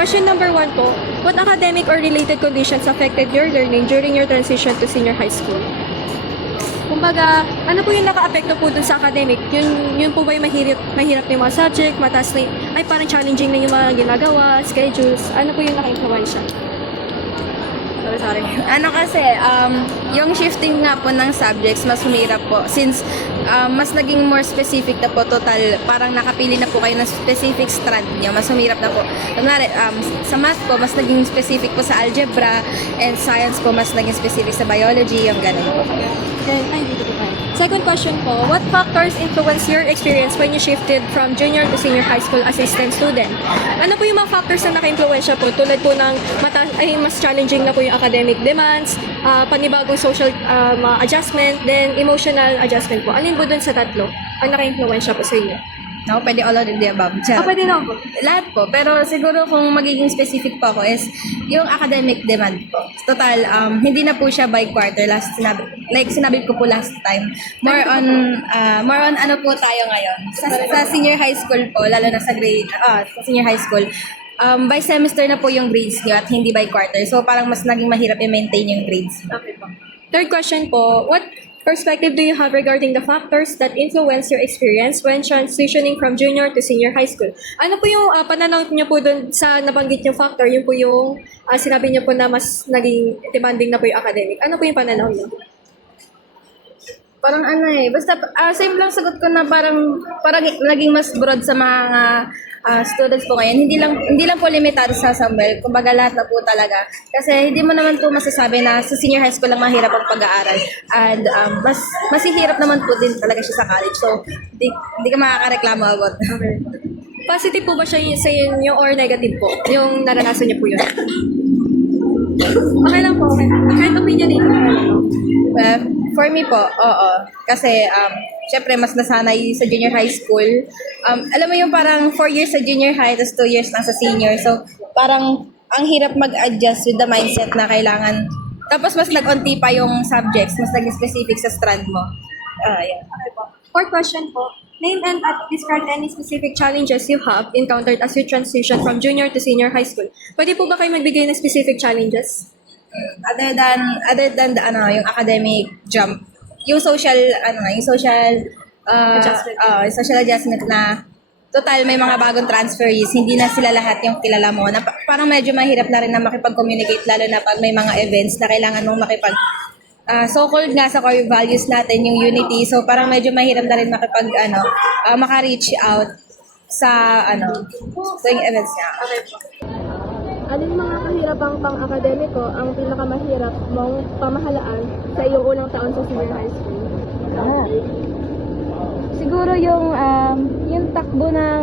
Question number 1 po, what academic or related conditions affected your learning during your transition to senior high school? Kumbaga, ano po yung naka-apekto po dun sa academic? Yun po ba yung mahirap na yung mga subject, mataas na ay parang challenging na yung mga ginagawa, schedules? Ano po yung naka-influensya? Sorry. Ano kasi, yung shifting nga po ng subjects, mas humirap po. Since mas naging more specific na po, total, parang nakapili na po kayo ng specific strand nyo, mas humirap na po. Kunwari, sa math po, mas naging specific po sa algebra, and science po, mas naging specific sa biology, yung ganun po. Then, dito po tayo. Second question po, what factors influence your experience when you shifted from junior to senior high school as a STEM student? Ano po yung mga factors na naka-influensya po tulad po ng mas challenging na po yung academic demands, panibagong social adjustment, then emotional adjustment po. Ano yun po dun sa tatlo ang naka-influensya po sa inyo? No, pwede all of the above. Pwede naman po. Lahat po. Pero siguro kung magiging specific po ako is yung academic demand po. Total, hindi na po siya by quarter. Sinabi ko po last time. More on ano po tayo ngayon. Sa senior high school po, lalo na sa sa senior high school, by semester na po yung grades niyo at hindi by quarter. So parang mas naging mahirap i-maintain yung grades. Okay po. Third question po, what perspective do you have regarding the factors that influence your experience when transitioning from junior to senior high school? Ano po yung pananaw niyo po dun sa nabanggit niyo factor? Yung po yung sinabi niyo po na mas naging demanding na po yung academic. Ano po yung pananaw niyo? Parang basta same lang sagot ko na parang naging mas broad sa mga students po ngayon. Hindi lang po limitado sa Samuel, kumbaga lahat na po talaga. Kasi hindi mo naman po masasabi na sa senior high school lang mahirap ang pag-aaral. And mas hihirap naman po din talaga siya sa college. So, hindi ka makakareklamo agad. Okay. Positive po ba siya sa inyo or negative po? Yung naranasan niyo po yun? Okay lang po. Okay. Kahit opinion dito. Well, for me po, oo. Kasi, syempre, mas nasanay sa junior high school. Alam mo yung parang 4 years sa junior high, tapos 2 years na sa senior. So, parang ang hirap mag-adjust with the mindset na kailangan. Tapos, mas nag-onti pa yung subjects, mas naging specific sa strand mo. Yeah. Okay po. Fourth question po. Name and describe any specific challenges you have encountered as you transition from junior to senior high school. Pwede po ba kayo magbigay ng specific challenges? Other than the, yung academic jump, yung social social adjustment na total may mga bagong transferees, hindi na sila lahat yung kilala mo, na parang medyo mahirap na rin na makipag-communicate, lalo na pag may mga events na kailangan mong so-called nga sa core values natin, yung unity. So parang medyo mahirap na rin maka-reach out sa sa yung events niya. Okay po. Alin mga kahirapang pang-akademiko ang pinakamahirap mong pamahalaan sa iyong unang taon sa senior high school? Siguro yung takbo ng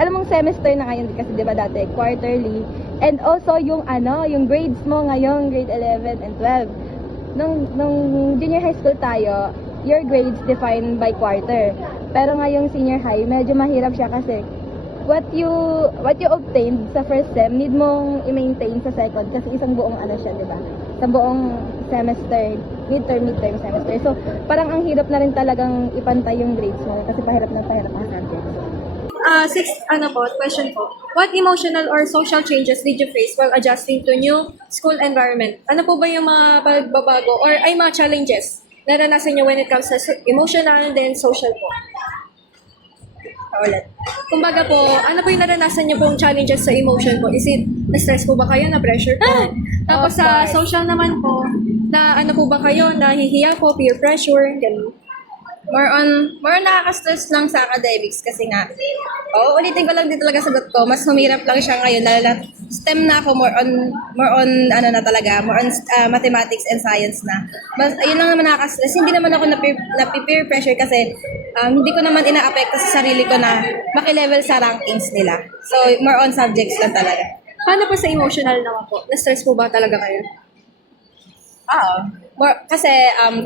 alam mong semester na ngayon kasi 'di ba dati quarterly, and also yung grades mo ngayon, grade 11 and 12. Nung junior high school tayo, your grades defined by quarter. Pero ngayong senior high, medyo mahirap siya kasi what you obtained sa first sem, need mong i-maintain sa second kasi isang buong siya, 'di ba? Sa buong semester, midterm semester. So, parang ang hirap na rin talagang ipantay yung grades mo kasi pahirap ang subjects. Sixth, question po. What emotional or social changes did you face while adjusting to new school environment? Ano po ba yung mga pagbabago or mga challenges na naranasan nyo when it comes to emotional and then social po? Ulit. Kumbaga po, ano po yung naranasan nyo pong challenges sa emotion po? Is it, na-stress po ba kayo, na-pressure po? Tapos sa social naman po, na ano po ba kayo, nahihiya po, peer pressure, ganun? More on nakaka-stress lang sa academics kasi nga, ulitin ko lang din talaga sagot ko, mas humirap lang siya ngayon, lalo na STEM na ako, more on mathematics and science na. Mas, ayun lang naman nakaka-stress, hindi naman ako na-peer pressure kasi hindi ko naman ina-apekto sa sarili ko na makilevel sa rankings nila. So, more on subjects lang talaga. Paano po sa emotional naman po? Na-stress po ba talaga kayo? Kasi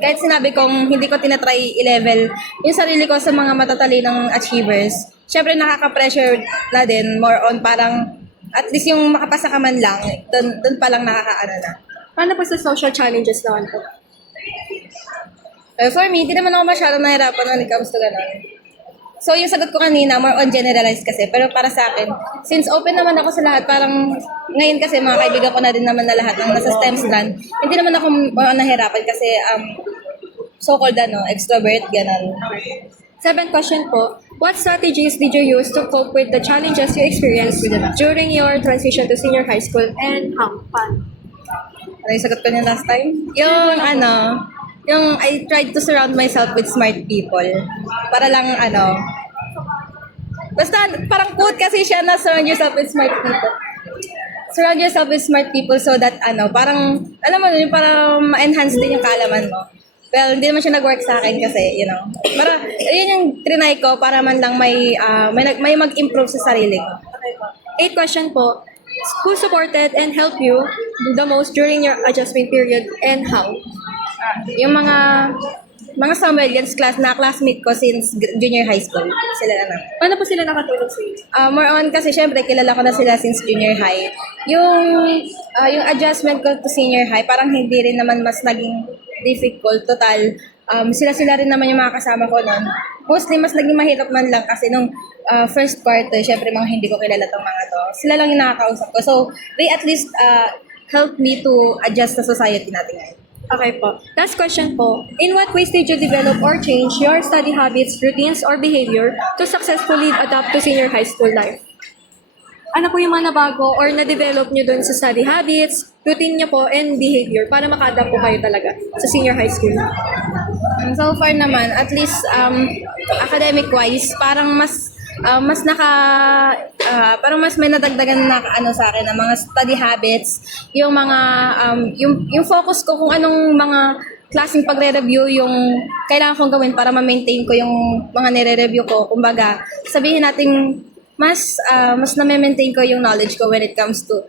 kahit sinabi kong hindi ko tinatry i-level yung sarili ko sa mga matatalinong achievers, syempre nakaka-pressure na din, more on parang at least yung makapasa ka man lang, dun pa lang na. Paano po sa social challenges naman po? For me, hindi naman ako masyadong nahirapan when it comes to ganun. So, yung sagot ko kanina, more on generalized kasi. Pero para sa akin, since open naman ako sa lahat, parang ngayon kasi mga kaibigan ko na din naman na lahat ng nasa STEM strand, hindi naman ako nahirapan kasi so-called extrovert, ganun. 7th question po, what strategies did you use to cope with the challenges you experienced during your transition to senior high school and how? Paano? Ano yung sagot ko niya last time? Yung I tried to surround myself with smart people. Para lang basta parang quote kasi siya na surround yourself with smart people. Surround yourself with smart people so that parang, alam mo, yung parang ma-enhance din yung kaalaman mo. Well, hindi naman siya nag-work sa akin kasi, para, yun yung trinay ko para man lang may mag-improve sa sarili ko. 8th question po, who supported and helped you the most during your adjustment period and how? Yung mga Samuelians classmate ko since junior high school. Sila na naman. Paano po sila nakatulong sa iyo? More on kasi syempre kilala ko na sila since junior high. Yung adjustment ko to senior high, parang hindi rin naman mas naging difficult. Total, sila rin naman yung mga kasama ko noon. Mostly, mas naging mahirap man lang kasi nung first quarter, syempre mga hindi ko kilala tong mga to. Sila lang yung nakakausap ko. So, they at least helped me to adjust sa society natin ngayon. Okay po. Last question po. In what ways did you develop or change your study habits, routines, or behavior to successfully adapt to senior high school life? Ano po yung mga nabago or na-develop nyo dun sa study habits, routine nyo po, and behavior para maka-adapt po kayo talaga sa senior high school? So far naman, at least academic-wise, parang mas parang mas may nadagdagan na sa akin na mga study habits, yung mga yung focus ko kung anong mga klaseng pagre-review yung kailangan kong gawin para ma-maintain ko yung mga nire-review ko. Kumbaga, sabihin natin mas na-maintain ko yung knowledge ko when it comes to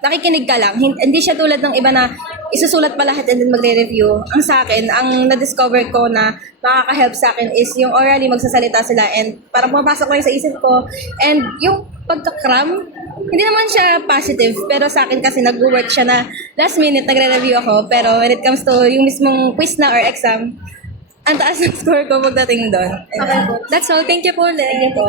nakikinig ka lang. Hindi siya tulad ng iba na isusulat pa lahat and then magre-review. Ang sa akin, ang na-discover ko na makaka-help sa akin is yung orally magsasalita sila and parang pumapasok ko yung sa isip ko. And yung pagkakram, hindi naman siya positive, pero sa akin kasi nag-work siya na last minute nagre-review ako. Pero when it comes to yung mismong quiz na or exam, ang taas ng score ko pagdating doon. Okay po. That's all. Thank you po, Len. Thank you po.